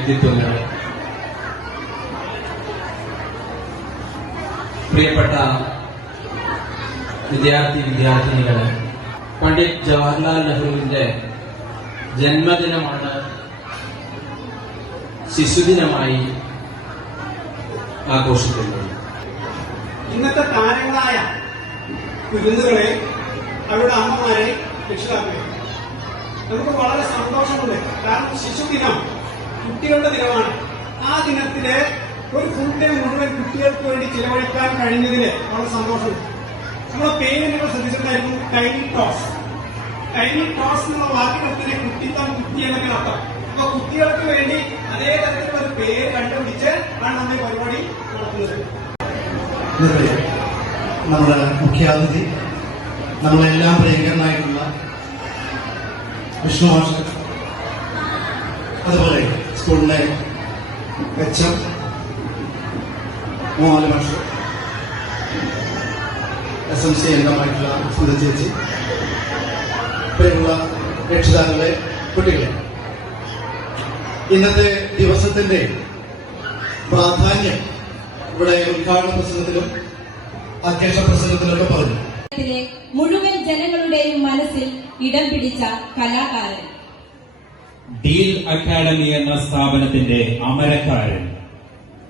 വ്യക്തിത്വങ്ങൾ. പ്രിയപ്പെട്ട വിദ്യാർത്ഥി വിദ്യാർത്ഥിനികളെ പണ്ഡിറ്റ് ജവഹർലാൽ നെഹ്റുവിന്റെ ജന്മദിനമാണ് ശിശുദിനമായി ആഘോഷിക്കുന്നത്. ഇന്നത്തെ താരങ്ങളായ കുരുന്നുകളെ അവരുടെ അമ്മമാരെ രക്ഷിതാക്കളെ നമുക്ക് വളരെ സന്തോഷമുണ്ട്. കാരണം ശിശുദിനം കുട്ടികളുടെ ദിനമാണ്. ആ ദിനത്തിൽ ഒരു ഫുൾ ഡേ മുഴുവൻ കുട്ടികൾക്ക് വേണ്ടി ചിലവഴിക്കാൻ കഴിഞ്ഞതിൽ വളരെ സന്തോഷം. നമ്മുടെ പേര് നിങ്ങൾ ശ്രദ്ധിച്ചിട്ടുണ്ടായിരുന്നു ടോസ് ടൈനി ടോസ് എന്ന വാക്കിനത്തിന് കുട്ടിത്തം കുട്ടി എന്നൊക്കെ അർത്ഥം. അപ്പൊ കുട്ടികൾക്ക് വേണ്ടി അതേ തരത്തിലുള്ള ഒരു പേര് കണ്ടുപിടിച്ച് ആണ് നമ്മൾ പരിപാടി നടത്തുന്നത്. നമ്മുടെ മുഖ്യാതിഥി നമ്മളെല്ലാം പ്രിയങ്കരനായിട്ടുള്ള വിഷ്ണു മാഷ്. അതുപോലെ സ്കൂളിലെ എച്ച് മോഹൻ മാഷ്. എസ് എം സി അംഗമായിട്ടുള്ള സുധ ചേച്ചി. പ്രിയമുള്ള രക്ഷിതാക്കളെ കുട്ടികളെ. ഇന്നത്തെ ദിവസത്തിന്റെ പ്രാധാന്യം ഇവിടെ ഉദ്ഘാടന പ്രസംഗത്തിലും അധ്യക്ഷ പ്രസംഗത്തിലൊക്കെ പറഞ്ഞു. മുഴുവൻ ജനങ്ങളുടെയും മനസ്സിൽ ഇടം പിടിച്ച കലാകാരൻ ഡീൽ അക്കാഡമി എന്ന സ്ഥാപനത്തിന്റെ അമരക്കാരൻ.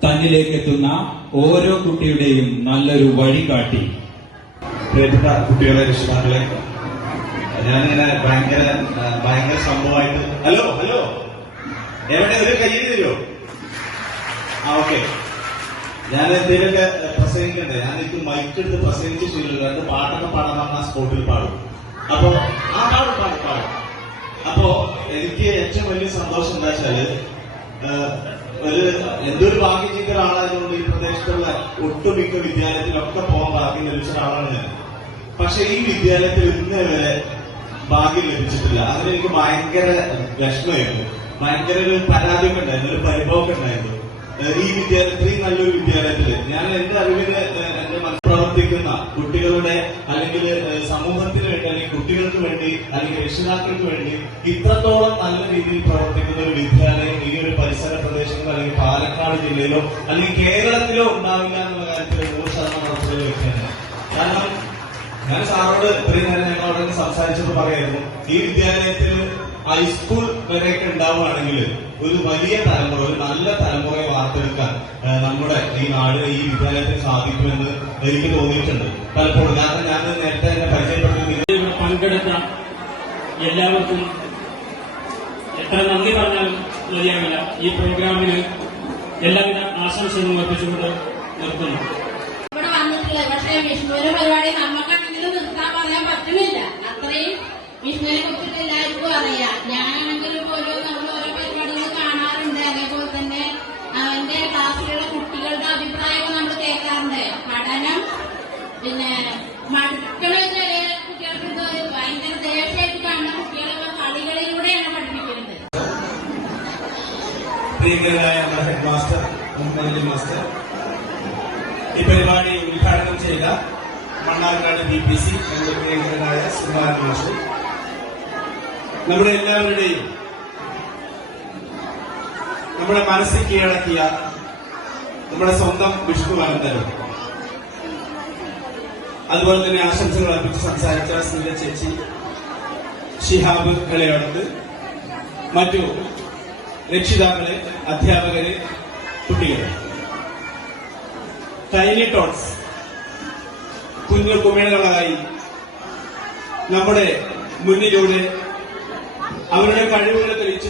തന്നിലേക്ക് എത്തുന്ന ഓരോ കുട്ടിയുടെയും നല്ലൊരു വഴി കാട്ടി കുട്ടികളെ രക്ഷിതാക്കളെ ഞാനിങ്ങനെ ഭയങ്കര ഭയങ്കര സംഭവമായിട്ട് ഹലോ ഹലോ എവിടെ? ഒരു കയ്യിൽ തരുമോ? ആ ഓക്കെ. ഞാൻ എന്തെങ്കിലുമൊക്കെ പ്രസംഗിക്കണ്ടേ? ഞാൻ ഇത് മൈക്ക് എടുത്ത് പ്രസംഗിച്ച് ശീലമില്ല. പാട്ടൊക്കെ പാടാൻ പറഞ്ഞാൽ സ്പോട്ടിൽ പാടും. അപ്പൊ ആ പാടും പാടും പാടും. അപ്പോ എനിക്ക് ഏറ്റവും വലിയ സന്തോഷം എന്താ വെച്ചാൽ ഒരു എന്തൊരു ഭാഗ്യം ചെയ്ത ഈ പ്രദേശത്തുള്ള ഒട്ടുമിക്ക വിദ്യാലയത്തിലൊക്കെ പോകാൻ ഭാഗ്യം ലഭിച്ച ഒരാളാണ് ഞാൻ. പക്ഷെ ഈ വിദ്യാലയത്തിൽ ഇന്നേ വരെ ഭാഗ്യം ലഭിച്ചിട്ടില്ല. അതിന് എനിക്ക് ഭയങ്കര വിഷമമായിരുന്നു. ഭയങ്കര ഒരു പരാതിയൊക്കെ ഉണ്ടായിരുന്നു ഒരു പരിഭവമൊക്കെ ഉണ്ടായിരുന്നു. ഈ വിദ്യാലയത്തിൽ നല്ലൊരു വിദ്യാലയത്തിൽ ഞാൻ എന്റെ അറിവിന് എന്റെ മനസ്സിൽ പ്രവർത്തിക്കുന്ന കുട്ടികളുടെ അല്ലെങ്കിൽ സമൂഹത്തിന് വേണ്ടി അല്ലെങ്കിൽ കുട്ടികൾക്ക് വേണ്ടി അല്ലെങ്കിൽ രക്ഷിതാക്കൾക്ക് വേണ്ടി ഇത്രത്തോളം നല്ല രീതിയിൽ പ്രവർത്തിക്കുന്ന ഒരു വിദ്യാലയം ഈ ഒരു പരിസര പ്രദേശങ്ങളോ അല്ലെങ്കിൽ പാലക്കാട് ജില്ലയിലോ അല്ലെങ്കിൽ കേരളത്തിലോ ഉണ്ടാവില്ല എന്നുള്ള കാര്യത്തിൽ നൂറ് ശതമാനം ഉറപ്പുള്ള വ്യക്തിയാണ് കാരണം ഞാൻ സാറോട് ഇത്രയും നേരം ഞങ്ങൾ സംസാരിച്ചപ്പോൾ പറയായിരുന്നു ഈ വിദ്യാലയത്തിൽ ഹൈസ്കൂൾ വരെയൊക്കെ ഉണ്ടാവുകയാണെങ്കിൽ ഒരു വലിയ തലമുറ ഒരു നല്ല തലമുറയെ വാർത്തെടുക്കാൻ നമ്മുടെ ഈ നാട് ഈ വിദ്യാലയത്തിന് സാധിക്കുമെന്ന് എനിക്ക് തോന്നിയിട്ടുണ്ട്. പലപ്പോഴും കാരണം ഞാൻ നേരത്തെ എന്നെ പരിചയപ്പെടുത്തി പങ്കെടുത്ത എല്ലാവർക്കും എത്ര നന്ദി പറഞ്ഞാലും മതിയാവില്ല. ഈ പ്രോഗ്രാമിന് എല്ലാവിധ ആശംസകളും അർപ്പിച്ചുകൊണ്ട് നിർത്തുന്നു. ഇവിടെ വന്നിട്ടില്ല പക്ഷേ വിഷ്ണുവിന്റെ പരിപാടി നമുക്കാണെങ്കിലും പ്രിയങ്കരനായ നമ്മുടെ ഹെഡ് മാസ്റ്റർ മുഹമ്മദ് മാസ്റ്റർ ഈ പരിപാടി ഉദ്ഘാടനം ചെയ്ത മണ്ണാർക്കാട് ബി പി സി നമ്മുടെ പ്രിയങ്കരനായ സുമാരൻ മാസ്റ്റർ നമ്മുടെ എല്ലാവരുടെയും നമ്മുടെ മനസ്സിൽ കീഴടക്കിയ നമ്മുടെ സ്വന്തം വിഷ്ണു അനന്തരം. അതുപോലെ തന്നെ ആശംസകൾ അർപ്പിച്ച് സംസാരിച്ച സ്മിത ചേച്ചി ഷിഹാബ് കളയോടത്ത്. മറ്റു രക്ഷിതാക്കളെ അധ്യാപകരെ കുട്ടികളെ. ടൈനി ടോൺസ് കുഞ്ഞു കുമിളകളായി നമ്മുടെ മുന്നിലൂടെ അവരുടെ കഴിവുകൾ തെളിയിച്ചു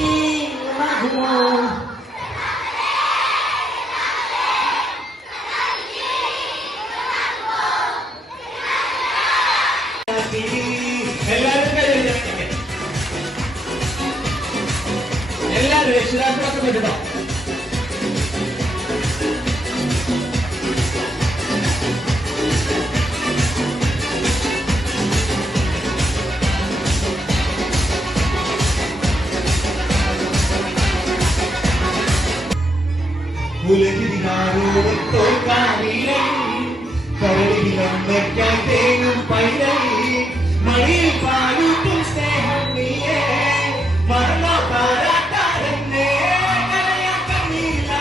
இல்லை கருவிலம் வெட்ட தேனும் பைதை மடியில் பாலூட்டும் ஸ்நேகம் நீயே. மரண பாராட்டாரன்னே கலையா கண்ணீரா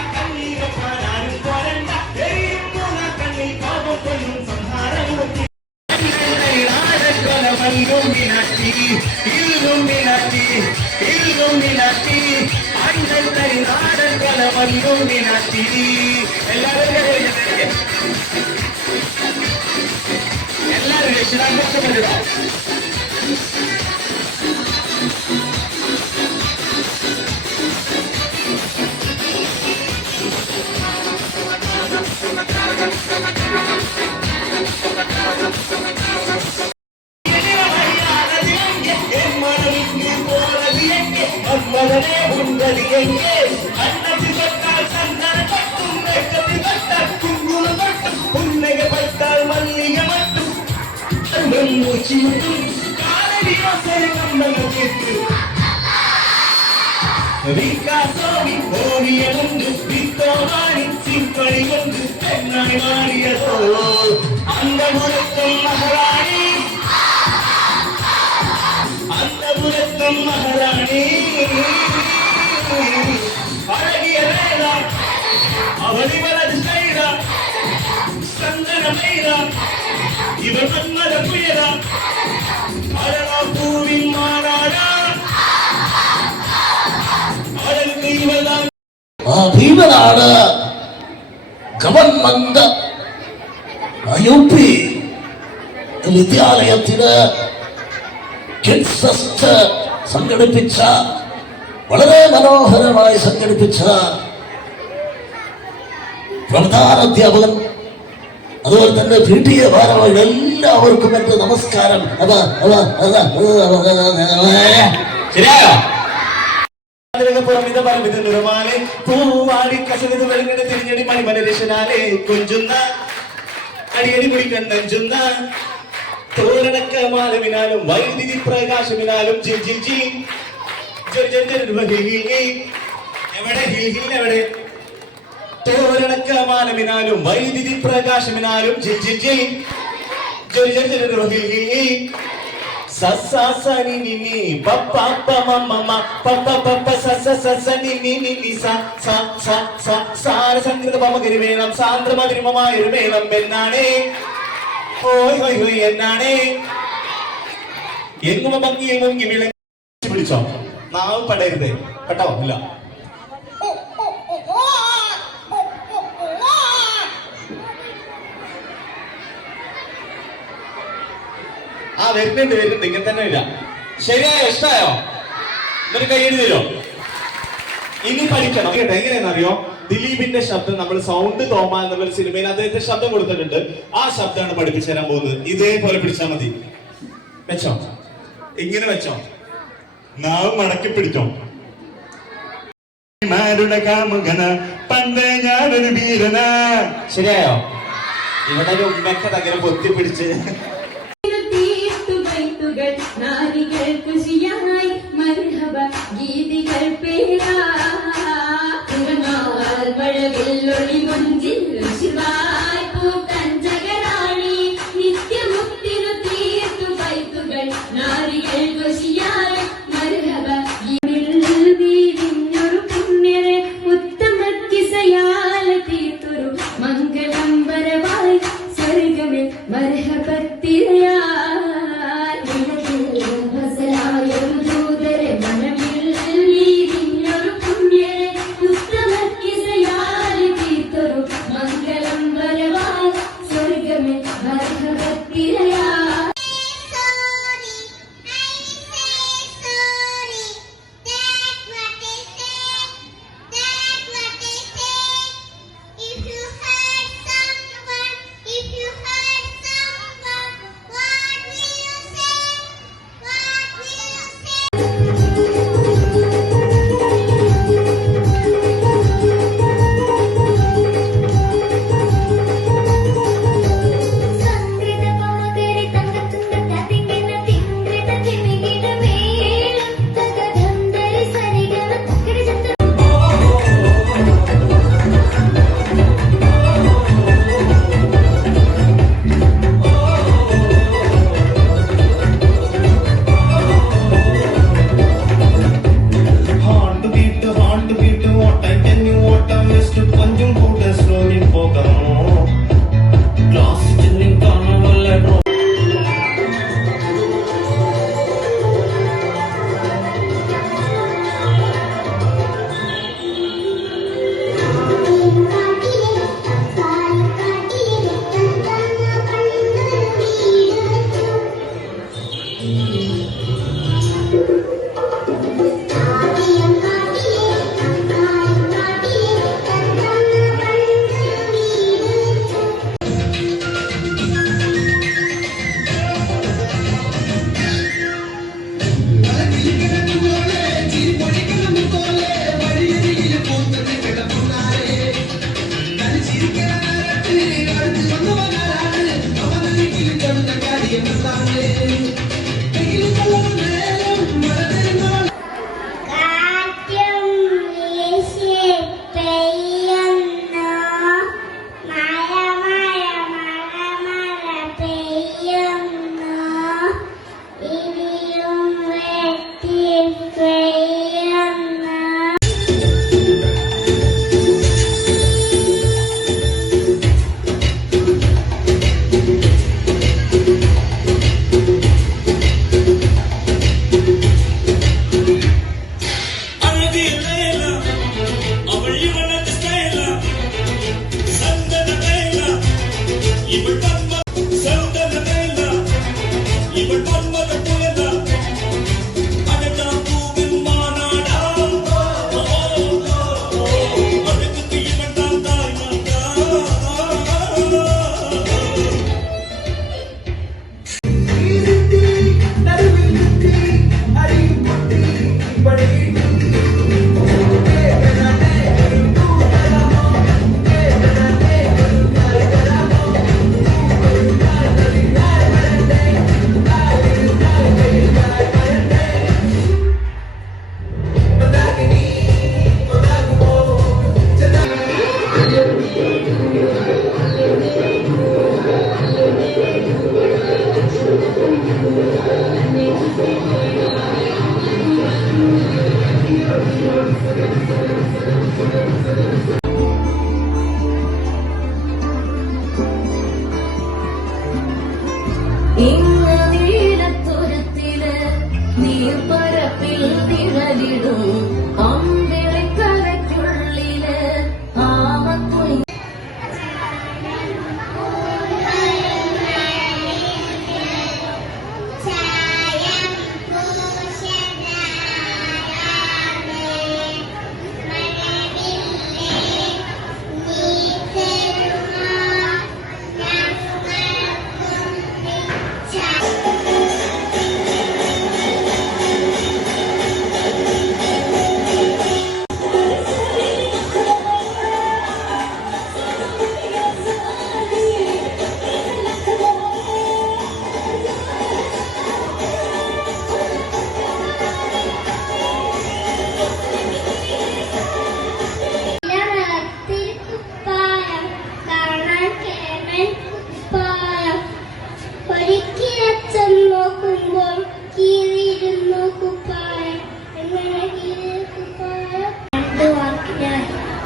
தரி நாடன் கல வந்தும் வினாட்டி 知らんことです。ഇവർ നമ്മെ പുയരാ പൂവിൻ മാറാടാ ഭീമനാട് ഗവൺമെന്റ് യു പി വിദ്യാലയത്തിന് കിഡ്സസ്റ്റ് സംഘടിപ്പിച്ച വളരെ മനോഹരമായി സംഘടിപ്പിച്ച പ്രധാന അധ്യാപകൻ അതുപോലെ തന്നെ പി ടി എ ഭാരവാഹികൾ എല്ലാവർക്കും എന്റെ നമസ്കാരം. ശരിയായോ കൊഞ്ചുന്ന വൈദ്യുതി പ്രകാശമിനാലും ജി ജി ജി എവിടെ എവിടെ? തോരണക്ക മാലമിനാലും വൈദ്യുതി പ്രകാശമിനാലും ജി ജി ജി ജെർ ജെർ ജെർ രുവ ഹി ഹി ഹി. സ സ സ നി നി നി പ പ പ മ മ മ പ പ പ പ സ സ സ സ നി നി നി നി സ സ സ സ സാര സംഗീത പമകരി വേണം സാന്ദ്രമതിരിമമായ ഒരു മേളം എന്നാണേ. ഓയ് ഓയ് ഹോയ് എന്നാണേ. എങ്ങുമ ഭംഗിയിൽ മുങ്ങി വിളങ്ങി പിടിച്ചോ? നാവ് പടരുത് കേട്ടോ? ഇല്ല. ആ വരുന്നുണ്ട് വരുന്നുണ്ട്. ഇങ്ങനെ തന്നെ ഇല്ല ശരിയായോ? ഇഷ്ടമായോ എന്നിട്ട് കൈ എഴുതിയോ ഇനി പഠിക്കണം. കേട്ടോ എങ്ങനെയാണെന്നറിയോ? ദിലീപിന്റെ ശബ്ദം നമ്മൾ സൗണ്ട് തോമ എന്നുള്ള സിനിമയിൽ അദ്ദേഹത്തെ ശബ്ദം കൊടുത്തിട്ടുണ്ട്. ആ ശബ്ദമാണ് പഠിപ്പിച്ചു തരാൻ പോകുന്നത്. ഇതേപോലെ പിടിച്ചാൽ മതി. വെച്ചോ? ഇങ്ങനെ വെച്ചോ? നാവ് മടക്കി പിടിച്ചോ മാരുടെ കാമുകന പണ്ട് ഞാനൊരു വീരന. ശരിയായോ? ഇവിടെ ഒരു ഉമ്മക്ക തകരം പൊത്തിപ്പിടിച്ച്.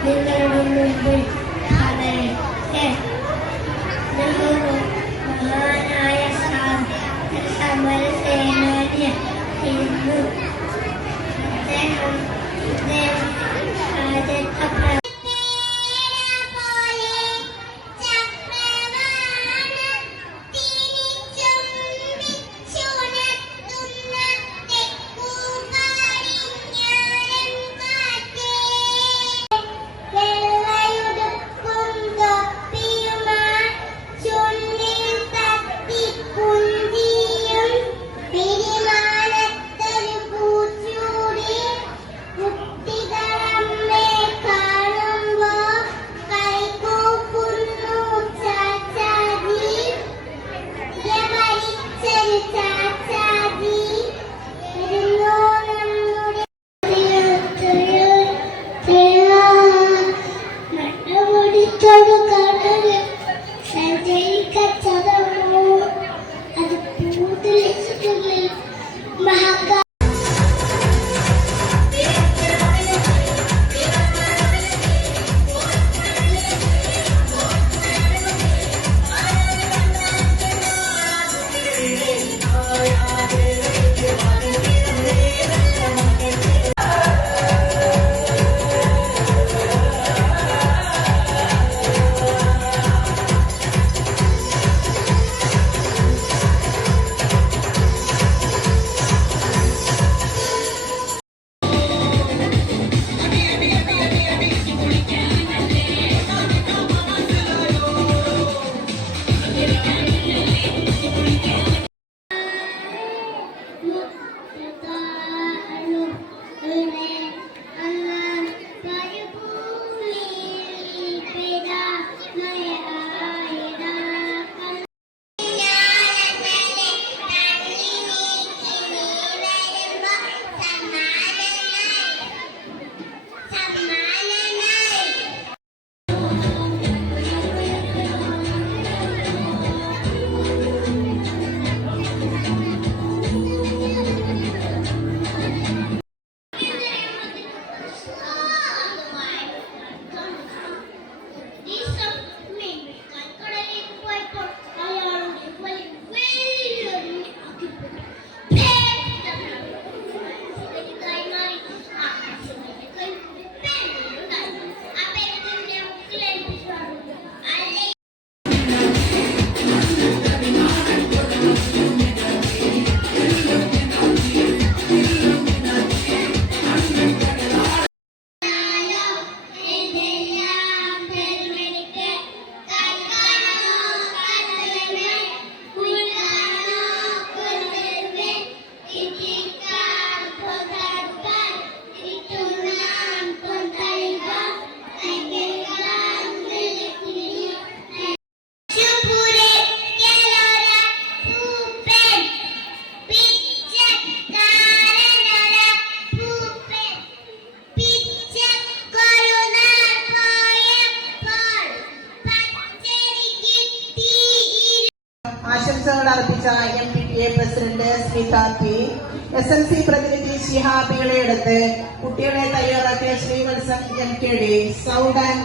Thank you.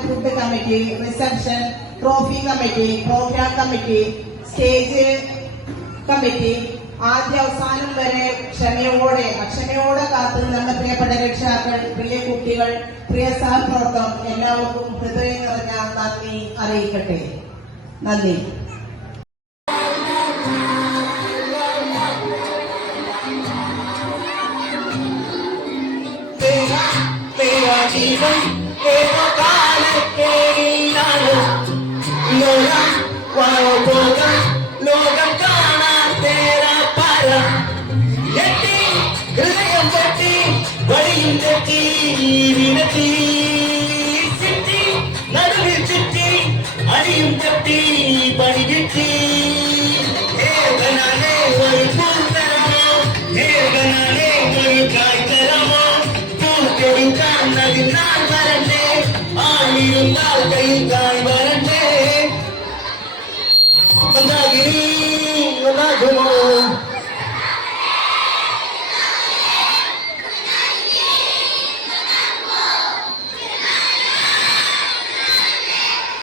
Food committee reception trophy committee programme committee stage committee ആദ്യ അവസാനം വരെ ക്ഷമയോടെ അക്ഷമയോടെ കാത്തു നമ്മുടെ പ്രിയപ്പെട്ട രക്ഷാക്കൾ പ്രിയ കുട്ടികൾ പ്രിയ സഹപ്രവർത്തകം എല്ലാവർക്കും ഹൃദയം നിറഞ്ഞ നന്ദി അറിയിക്കട്ടെ. നന്ദി. ஆயிருந்தால் கையில் காய் வர Come on.